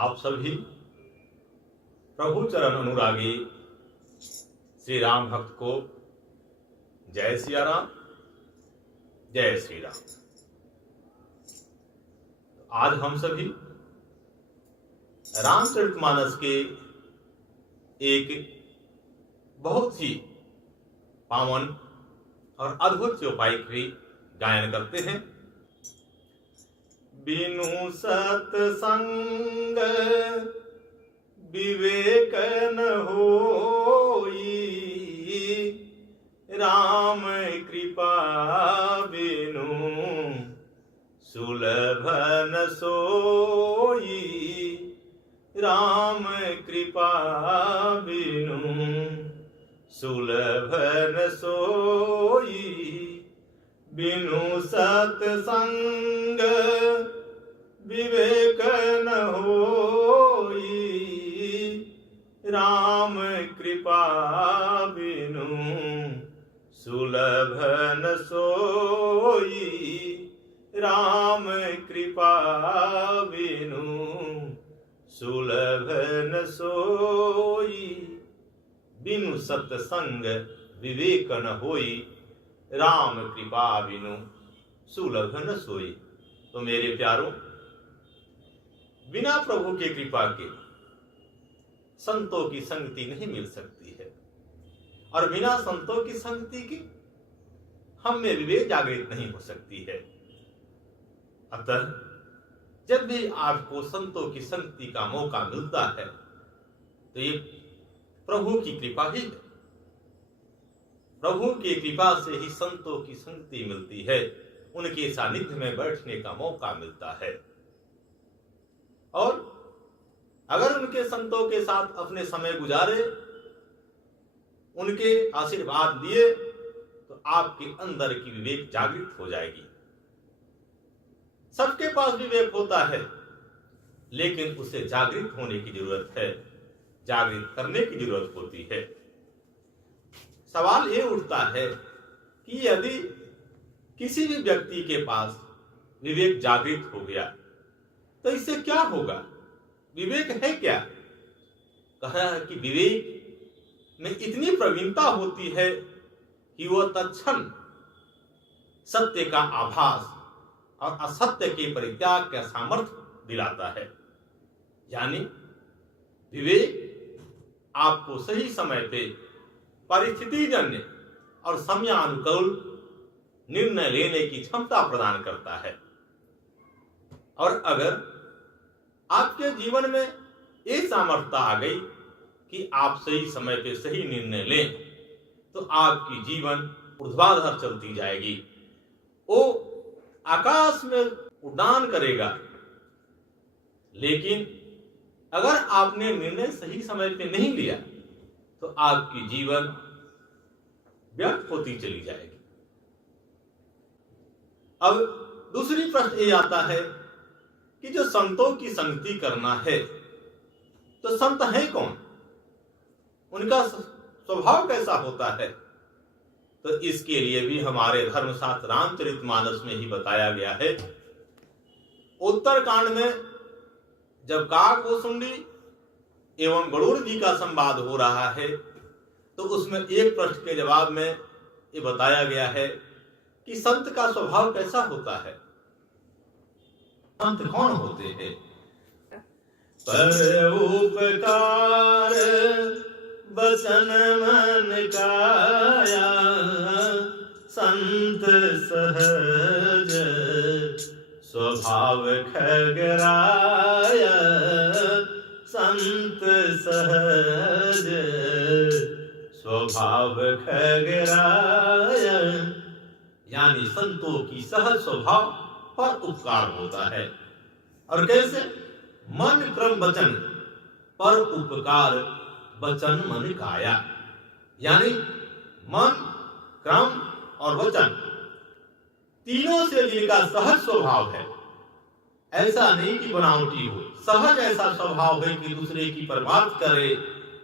आप सभी प्रभु चरण अनुरागी श्री राम भक्त को जय सिया राम, जय श्री राम। आज हम सभी रामचरितमानस के एक बहुत ही पावन और अद्भुत चौपाई की गायन करते हैं। बिनु सत्संग विवेक न होई, राम कृपा बिनु सुलभ न सोई, राम कृपा बिनु सुलभ न सोई। बिनु सत्संग विवेक न होई, राम कृपा बिनु सुलभ न सोई, राम कृपा बिनु सुलभ न सोई। बिनु सत्संग विवेक न होई, राम कृपा बिनु सुलभ न सोई। तो मेरे प्यारों, बिना प्रभु के कृपा के संतों की संगति नहीं मिल सकती है, और बिना संतों की संगति के हम में विवेक जागृत नहीं हो सकती है। अतः जब भी आपको संतों की संगति का मौका मिलता है तो ये प्रभु की कृपा ही है। प्रभु की कृपा से ही संतों की संगति मिलती है, उनके सानिध्य में बैठने का मौका मिलता है। और अगर उनके संतों के साथ अपने समय गुजारे, उनके आशीर्वाद लिए, तो आपके अंदर की विवेक जागृत हो जाएगी। सबके पास विवेक होता है, लेकिन उसे जागृत होने की जरूरत है, जागृत करने की जरूरत होती है। सवाल ये उठता है कि यदि किसी भी व्यक्ति के पास विवेक जागृत हो गया तो इससे क्या होगा? विवेक है क्या? कहा है कि विवेक में इतनी प्रवीणता होती है कि वह तत्क्षण सत्य का आभास और असत्य के परित्याग का सामर्थ्य दिलाता है। यानी विवेक आपको सही समय पे परिस्थिति जन्य और समयानुकूल निर्णय लेने की क्षमता प्रदान करता है। और अगर आपके जीवन में ये सामर्थ्य आ गई कि आप सही समय पे सही निर्णय लें, तो आपकी जीवन ऊर्ध्वाधर चलती जाएगी, वो आकाश में उड़ान करेगा। लेकिन अगर आपने निर्णय सही समय पे नहीं लिया तो आपकी जीवन व्यर्थ होती चली जाएगी। अब दूसरी प्रश्न ये आता है कि जो संतों की संगति करना है, तो संत है कौन? उनका स्वभाव कैसा होता है? तो इसके लिए भी हमारे धर्मशास्त्र रामचरितमानस में ही बताया गया है। उत्तरकांड में जब काकभूषुंडी एवं गरुड़ जी का संवाद हो रहा है, तो उसमें एक प्रश्न के जवाब में ये बताया गया है कि संत का स्वभाव कैसा होता है। संत कौन होते हैं? पर उपकार बचन मन काया, संत सहज स्वभाव खगराया, संत सहज स्वभाव खगराया। यानी संतों की सहज स्वभाव पर उपकार होता है। और कैसे? मन क्रम वचन पर उपकार वचन मन काया। यानी मन, क्रम और वचन तीनों से जिनका सहज स्वभाव है, ऐसा नहीं कि बनावटी हो, सहज ऐसा स्वभाव है कि दूसरे की परवाह करे,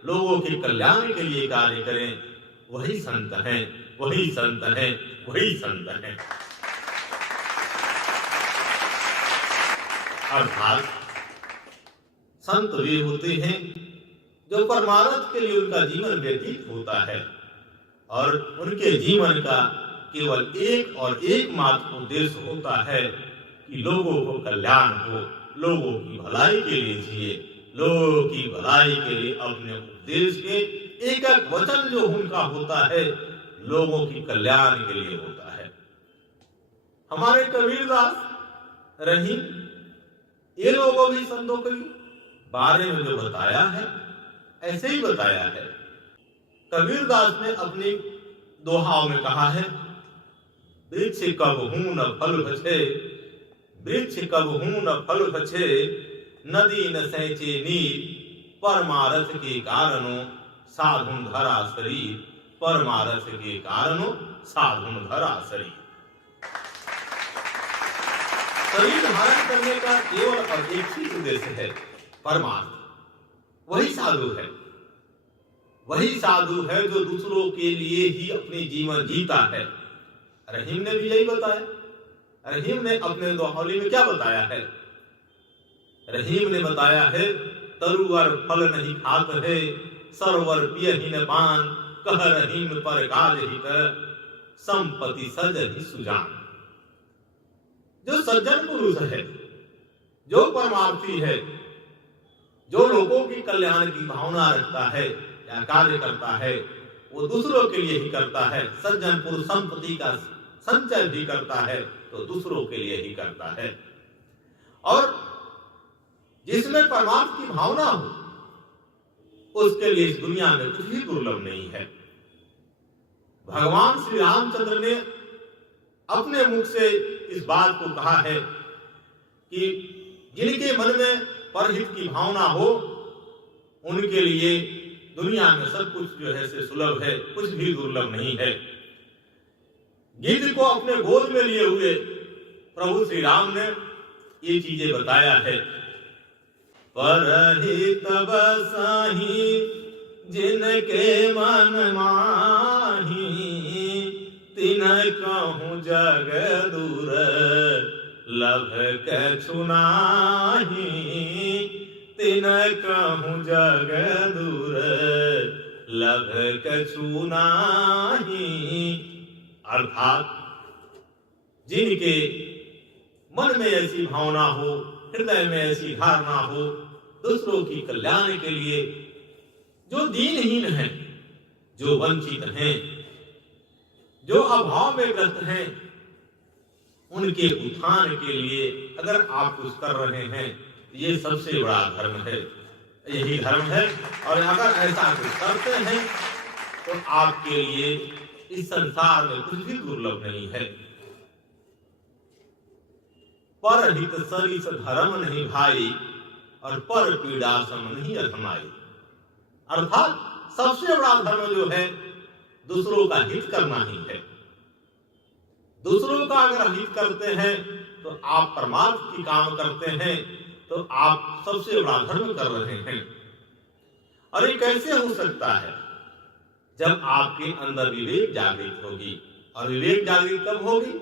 लोगों के कल्याण के लिए कार्य करें, वही संत हैं, वही संत हैं, वही संत हैं। अर्थात संत वे होते हैं जो परमार्थ के लिए उनका जीवन व्यतीत होता है और उनके जीवन का केवल एक और एकमात्र उद्देश्य होता है कि लोगों को कल्याण हो, लोगों की भलाई के लिए जिए, लोगों की भलाई के लिए अपने उपदेश के एक एक वचन जो उनका होता है लोगों की कल्याण के लिए होता है। हमारे कबीरदास रहीम ये लोगों भी संतों के बारे में जो बताया है ऐसे ही बताया है। कबीरदास ने अपनी दोहाओं में कहा है, वृक्ष कब हूं न फल भछे, वृक्ष कब हूं न फल भछे, नदी न सैचे नीर, परमारथ के कारणों साधुन धरा शरीर, परमारथ के कारणों साधुन धरा शरीर। शरीर धारण करने का केवल और एक ही उद्देश्य है, परमार्थ। वही साधु है, वही साधु है जो दूसरों के लिए ही अपनी जीवन जीता है। रहीम ने भी यही बताया। रहीम ने अपने दोहौली में क्या बताया है? रहीम ने बताया है, तरुवर फल नहीं खात है, सरोवर पियहि न पान, कह रहीम पर काज हित, संपत्ति सजहि सुजान। जो सज्जन पुरुष है, जो परमार्थी है, जो लोगों की कल्याण की भावना रखता है या कार्य करता है, वो दूसरों के लिए ही करता है। सज्जन पुरुष संपत्ति का संचय भी करता है तो दूसरों के लिए ही करता है। और जिसमें परमार्थ की भावना हो उसके लिए इस दुनिया में कुछ भी दुर्लभ नहीं है। भगवान श्री रामचंद्र ने अपने मुख से इस बात को कहा है कि जिनके मन में परहित की भावना हो उनके लिए दुनिया में सब कुछ जो है से सुलभ है, कुछ भी दुर्लभ नहीं है। गिद्ध को अपने गोद में लिए हुए प्रभु श्री राम ने ये चीजें बताया है। परहित बसाही जिनके मन माही, तिन्ह कहूँ जग दूर लभ कछु नाही, तिन्ह कहूँ जग दूर लभ कछु नाही। अर्थात जिनके मन में ऐसी भावना हो, हृदय में ऐसी धारणा हो दूसरों की कल्याण के लिए, जो दीनहीन हैं, जो वंचित हैं, जो अभाव में ग्रस्त हैं, उनके उत्थान के लिए अगर आप कुछ कर रहे हैं, ये सबसे बड़ा धर्म है, यही धर्म है। और अगर ऐसा कुछ करते हैं तो आपके लिए इस संसार में कुछ भी दुर्लभ नहीं है। परहित सरिस धर्म नहीं भाई, और पर पीड़ा सम नहीं अधमाई। अर्थात सबसे बड़ा धर्म जो है दूसरों का हित करना ही है। दूसरों का अगर हित करते हैं तो आप परमार्थ की काम करते हैं, तो आप सबसे बड़ा धर्म कर रहे हैं। और ये कैसे हो सकता है? जब आपके अंदर विवेक जागृत होगी। और विवेक जागृत कब होगी?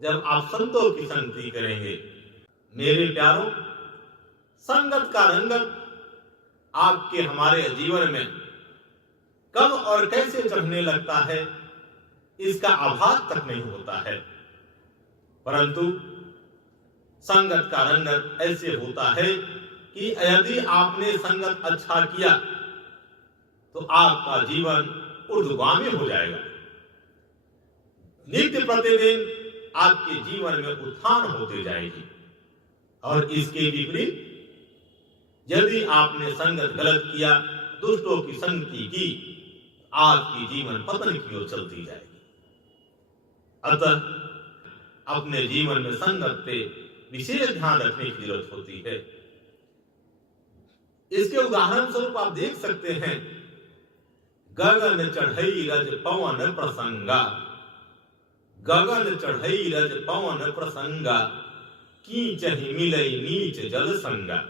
जब आप संतों की संगति करेंगे। मेरे प्यारों, संगत का रंगत आपके हमारे जीवन में कब और कैसे चढ़ने लगता है इसका आभास तक नहीं होता है। परंतु संगत का रंगत ऐसे होता है कि यदि आपने संगत अच्छा किया तो आपका जीवन ऊर्ध्वगामी हो जाएगा। नित्य प्रतिदिन आपके जीवन में उत्थान होते जाएगी। और इसके विपरीत यदि आपने संगत गलत किया, दुष्टों की संगति की, आपकी जीवन पतन की ओर चलती जाएगी। अतः अपने जीवन में संगत पे विशेष ध्यान रखने की जरूरत होती है। इसके उदाहरण स्वरूप आप देख सकते हैं, गगन चढ़ई रज पवन प्रसंगा, गगन चढ़ई रज पवन प्रसंगा, कीचहि मिलई नीच जल संगा।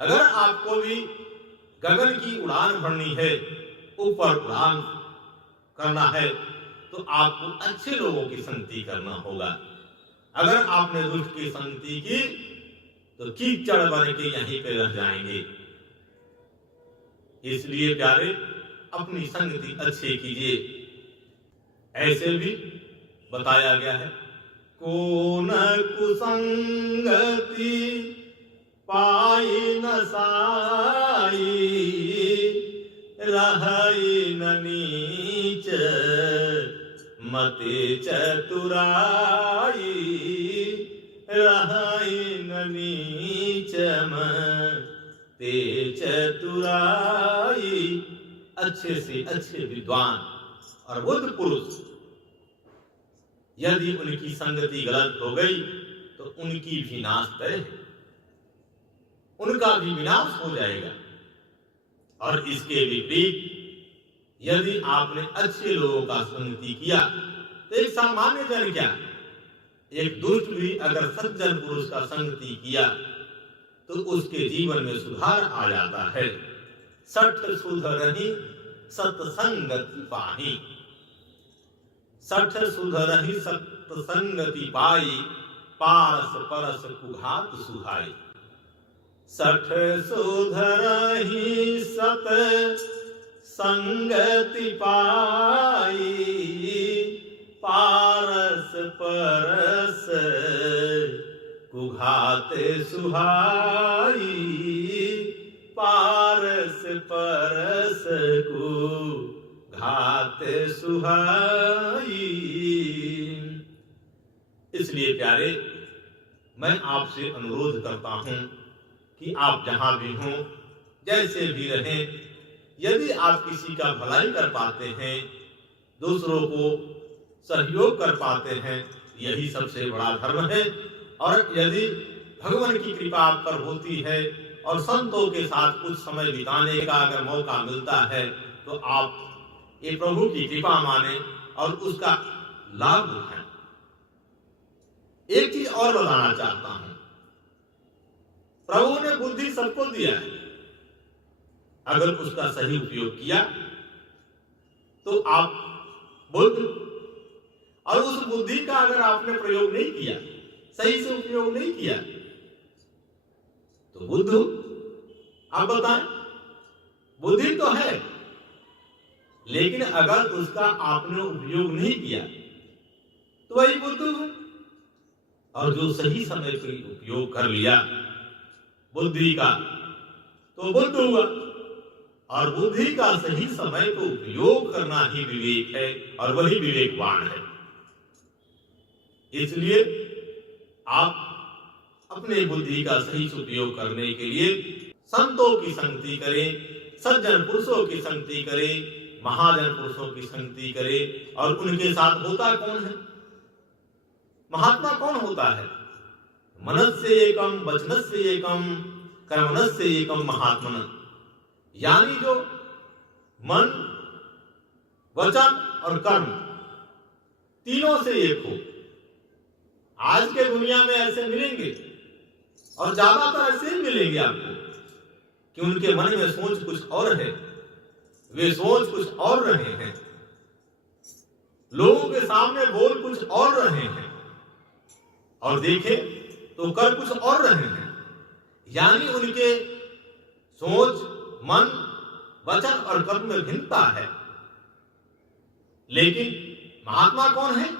अगर आपको भी गगन की उड़ान भरनी है, ऊपर उड़ान करना है, तो आपको अच्छे लोगों की संगति करना होगा। अगर आपने दुष्ट की संगति की तो कीचड़ बन के यहीं पे रह जाएंगे। इसलिए प्यारे, अपनी संगति अच्छे कीजिए। ऐसे भी बताया गया है, को न कुसंगति पाई न साई, रहई न नीच मते चतुराई, रहई न नीच मते चतुराई। अच्छे से अच्छे विद्वान और बुद्ध पुरुष, यदि उनकी संगति गलत हो गई तो उनकी भी नाश तय है, उनका भी विनाश हो जाएगा। और इसके विपरीत यदि आपने अच्छे लोगों का संगति किया तो एक सामान्य जन क्या, एक दुष्ट भी अगर सज्जन पुरुष का संगति किया तो उसके जीवन में सुधार आ जाता है। सठ सुधरहि सत्संगति पाही, सठ सुधरहि सत्संगति पाई, पारस परस कुघात सुहाई। सठ सुधरहि सत संगति पाई, पारस परस कुघात सुहाई, पारस परस कुघात सुहाई। इसलिए प्यारे, मैं आपसे अनुरोध करता हूं कि आप जहां भी हों, जैसे भी रहें, यदि आप किसी का भलाई कर पाते हैं, दूसरों को सहयोग कर पाते हैं, यही सबसे बड़ा धर्म है। और यदि भगवान की कृपा आप पर होती है और संतों के साथ कुछ समय बिताने का अगर मौका मिलता है तो आप ये प्रभु की कृपा माने और उसका लाभ उठाएं। एक चीज और बताना चाहता हूं, प्रभु ने बुद्धि सबको दिया है, अगर उसका सही उपयोग किया तो आप बुद्ध, और उस बुद्धि का अगर आपने प्रयोग नहीं किया, सही से उपयोग नहीं किया, तो बुद्ध आप बताएं। बुद्धि तो है, लेकिन अगर उसका आपने उपयोग नहीं किया तो वही बुद्ध है। और जो सही समय पर उपयोग कर लिया बुद्धि का तो बुद्ध हुआ। और बुद्धि का सही समय को उपयोग करना ही विवेक है और वही विवेकवान है। इसलिए आप अपने बुद्धि का सही उपयोग करने के लिए संतों की संगति करें, सज्जन पुरुषों की संगति करें, महाजन पुरुषों की संगति करें। और उनके साथ होता कौन है? महात्मा कौन होता है? मनस्य एकम वचनस्य एकम कर्मणस्य एकम महात्मन। यानी जो मन, वचन और कर्म तीनों से एक हो। आज के दुनिया में ऐसे मिलेंगे और ज्यादातर ऐसे ही मिलेंगे आपको कि उनके मन में सोच कुछ और है, वे सोच कुछ और रहे हैं, लोगों के सामने बोल कुछ और रहे हैं और देखें तो कर कुछ और रहे हैं। यानी उनके सोच, मन, वचन और कर्म में भिन्नता है। लेकिन महात्मा कौन है?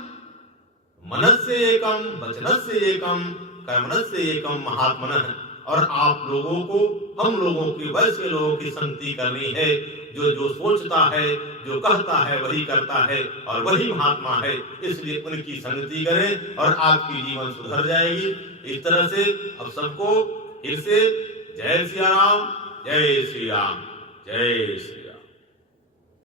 मनस्य एकम वचनस्य एकम कर्मणस्य एकम महात्मनः। और आप लोगों को, हम लोगों की, वैसे लोगों की संगति करनी है जो जो सोचता है, जो कहता है वही करता है और वही महात्मा है। इसलिए उनकी संगति करें और आपकी जीवन सुधर जाएगी। इस तरह से अब सबको फिर से जय सिया राम, जय श्री राम, जय श्री